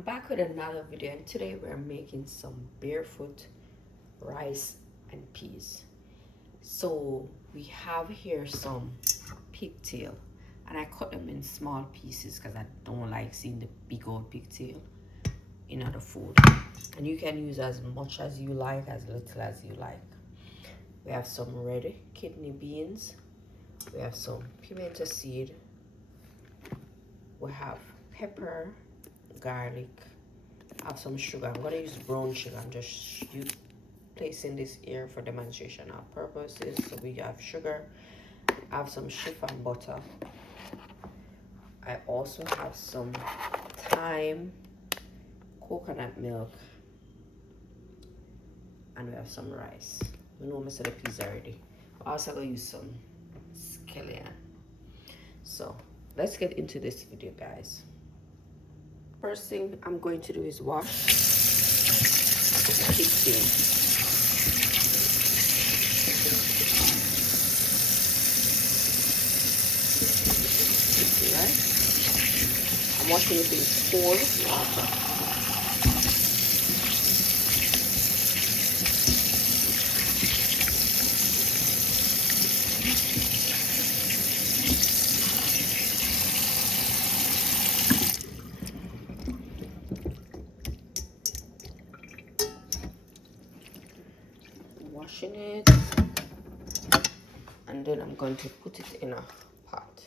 I'm back with another video, and today we're making some barefoot rice and peas. So we have here some pigtail, and I cut them in small pieces because I don't like seeing the big old pigtail in other food. And you can use as much as you like, as little as you like. We have some red kidney beans, we have some pimento seed, we have pepper, garlic, I have some sugar. I'm going to use brown sugar. I'm just placing this here for demonstrational purposes. So we have sugar, I have some chiffon butter, I also have some thyme, coconut milk, and we have some rice. We know most of the peas already. I'm also going to use some scallion. So let's get into this video, guys. First thing I'm going to do is wash the pigtail. Right? I'm washing it in cold water. Washing it, and then I'm going to put it in a pot.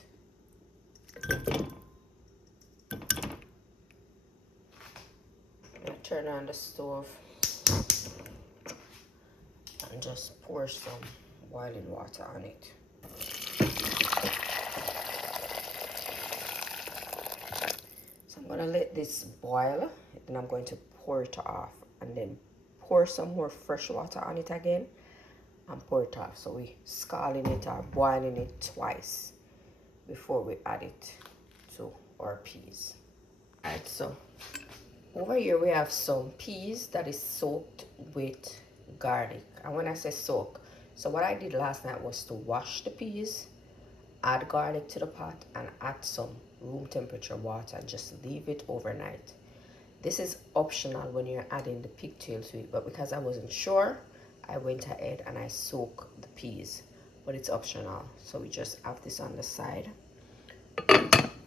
I turn on the stove and just pour some boiling water on it. So I'm going to let this boil, and I'm going to pour it off, and then pour some more fresh water on it again and pour it off. So we scalding it or boiling it twice before we add it to our peas. Alright, so over here we have some peas that is soaked with garlic. And when I say soak, so what I did last night was to wash the peas, add garlic to the pot, and add some room temperature water and just leave it overnight. This is optional when you're adding the pigtail to it, but because I wasn't sure, I went ahead and I soaked the peas, but it's optional. So we just have this on the side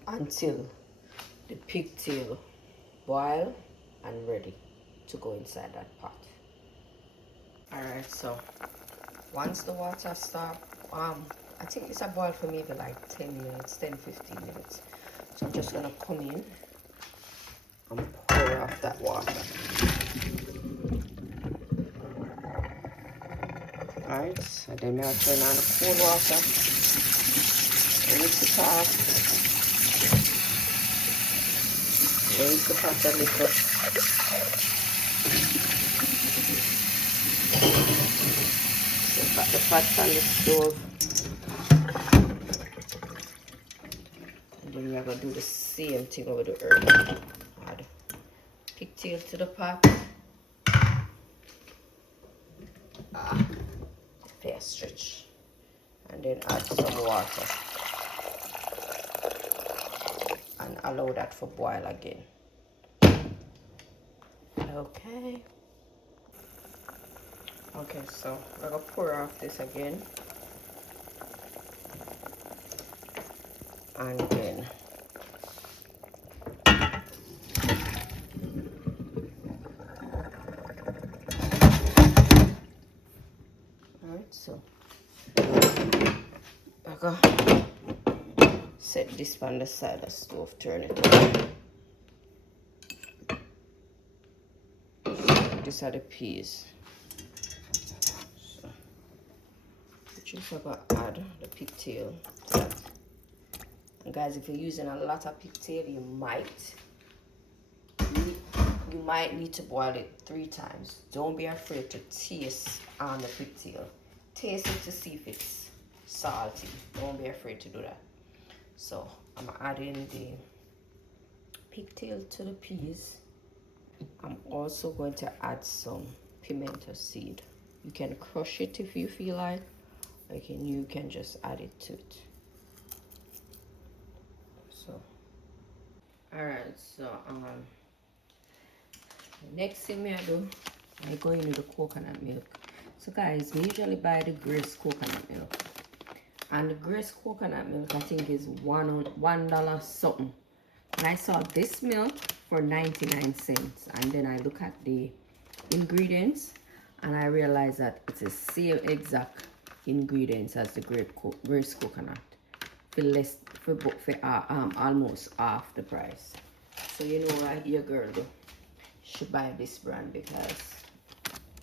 until the pigtail boil and ready to go inside that pot. Alright, so once the water stops, I think it's a boil for maybe like 10 minutes, 10-15 minutes. So I'm just gonna come in and pour off that water. Alright, so then I'll turn on the cold water, rinse it off, raise the pot a little. So got the pot on the stove, and then we're going to do the same thing over the earlier. Add pigtail to the pot. Fair stretch, and then add some water and allow that for boil again. Okay, so I'm gonna pour off this again, and then so I go set this on the side of the stove, turn it on. So these are the peas. So just gonna add the pigtail to that. And guys, if you're using a lot of pigtail, you might need to boil it 3 times. Don't be afraid to taste on the pigtail. Taste it to see if it's salty. Don't be afraid to do that. So I'm adding the pigtail to the peas. I'm also going to add some pimento seed. You can crush it if you feel like, you can just add it to it. So alright, so Next thing I do, I go in with the coconut milk. So guys, we usually buy the Grace coconut milk. And the Grace coconut milk I think is $1 something. And I saw this milk for 99 cents. And then I look at the ingredients and I realize that it's the same exact ingredients as the Grace coconut. For almost half the price. So you know what your girl do? Should buy this brand, because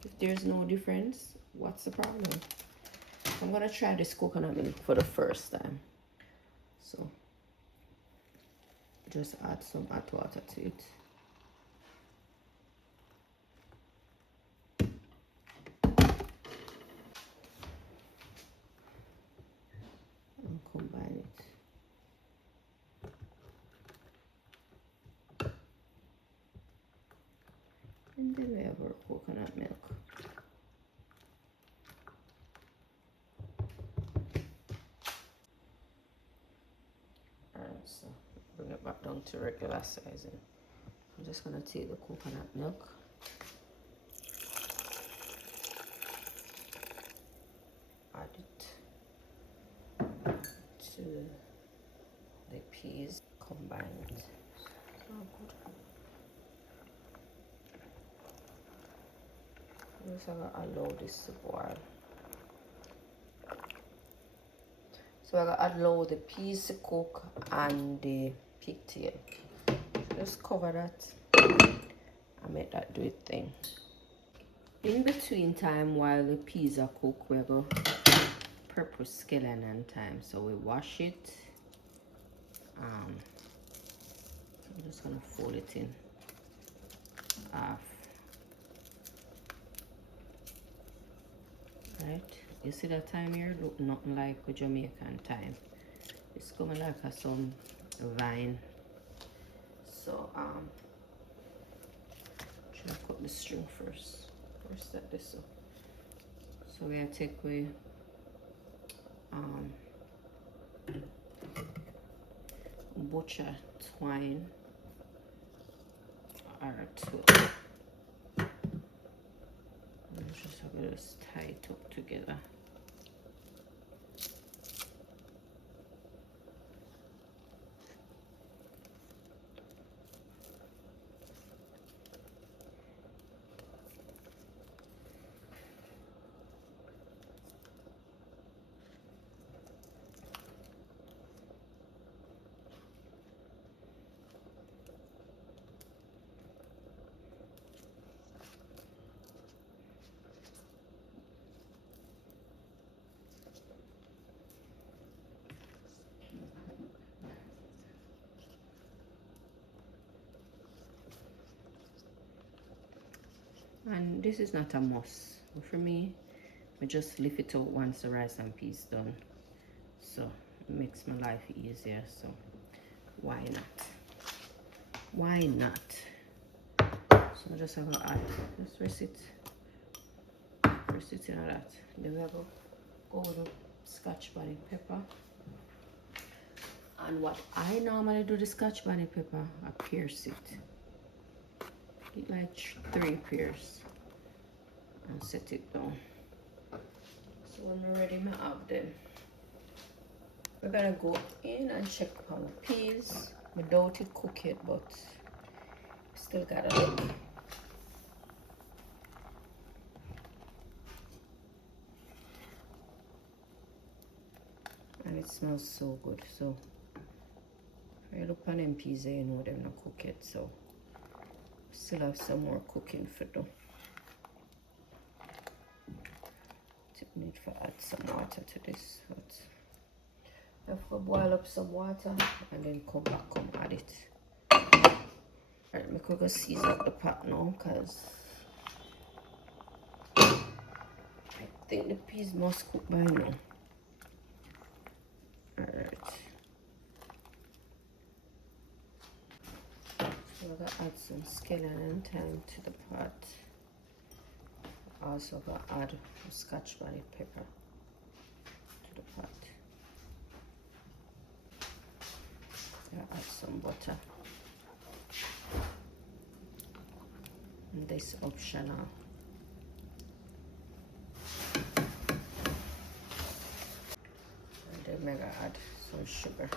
if there's no difference, what's the problem? I'm gonna try this coconut milk for the first time. So just add some hot water to it. And combine it. And then we have our coconut milk. Alright, so bring it back down to regular sizing. I'm just gonna take the coconut milk. Add it to the peas. Combine it. Oh, good. I'm just gonna allow this to boil. So I'm gonna allow the peas to cook and the pigtail. So just cover that and make that do its thing. In between time, while the peas are cooked, we're gonna prep skeleton time. So we wash it. I'm just gonna fold it in half. Right, you see that time here look nothing like a Jamaican time. It's coming like some vine. So try to cut the string first. First set this up. So we take away butcher twine or twill. Just have this tie it up together. And this is not a must. But for me, I just leave it out once the rice and peas done. So it makes my life easier. So why not? Why not? So I just have to add. Just press it in that. Then we have to go with the Scotch bonnet pepper. And what I normally do the Scotch bonnet pepper, I pierce it. Get like 3 pierce and set it down. So when we're ready, I have them. We're gonna go in and check on the peas. I doubt it cook it, but still gotta look. And it smells so good. So if you look on them peas there, you know them not cook it. So still have some more cooking for them. Need to add some water to this. I have to boil up some water and then come add it. Alright, I'm going to season up the pot now because I think the peas must cook by now. Alright. So I'm going to add some skeleton thyme to the pot. Also going to add Scotch bonnet pepper to the pot. Add some butter. is optional. And then I'm gonna add some sugar.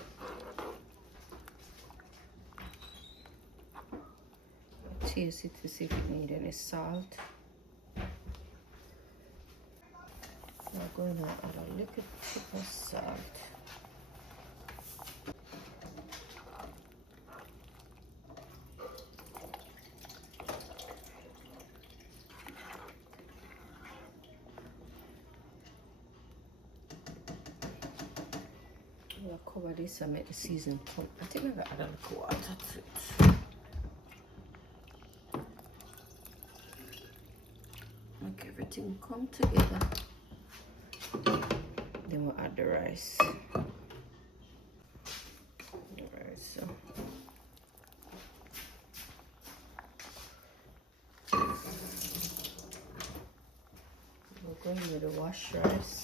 Taste it to see if it needs any salt. I'm going to add a little bit of salt. I'll cover this and make the season come. I think I'm going to add a little water to it. Make everything come together. Then we'll add the rice. Alright, so we're going with the washed rice.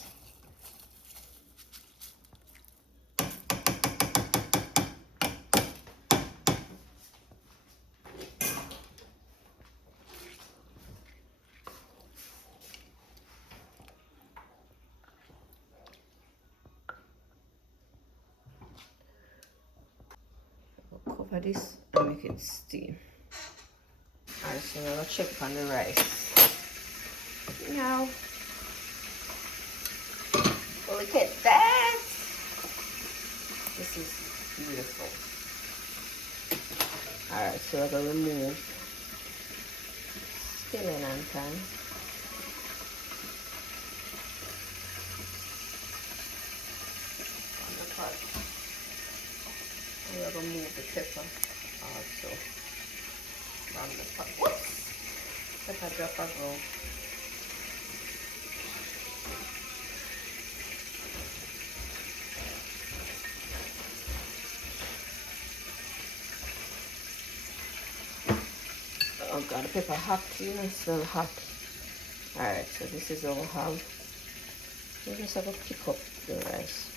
Cover this and make it steam. Alright, so now let's check on the rice. Now, look at that! This is beautiful. Alright, so I'm going to remove skillet and pan. On the pot. We're going to move the pepper also from the pot. Whoops! Pepper drop a go. Oh god, the pepper hot, you know, smell hot. Alright, so this is all we have. We just have to pick up the rice.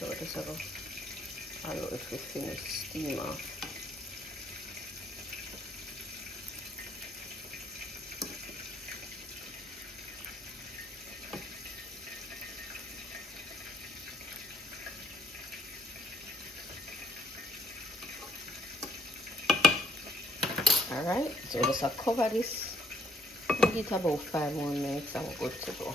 So this will allow it to finish steam off. Alright, so just cover this and give it about 5 more minutes and we're good to go.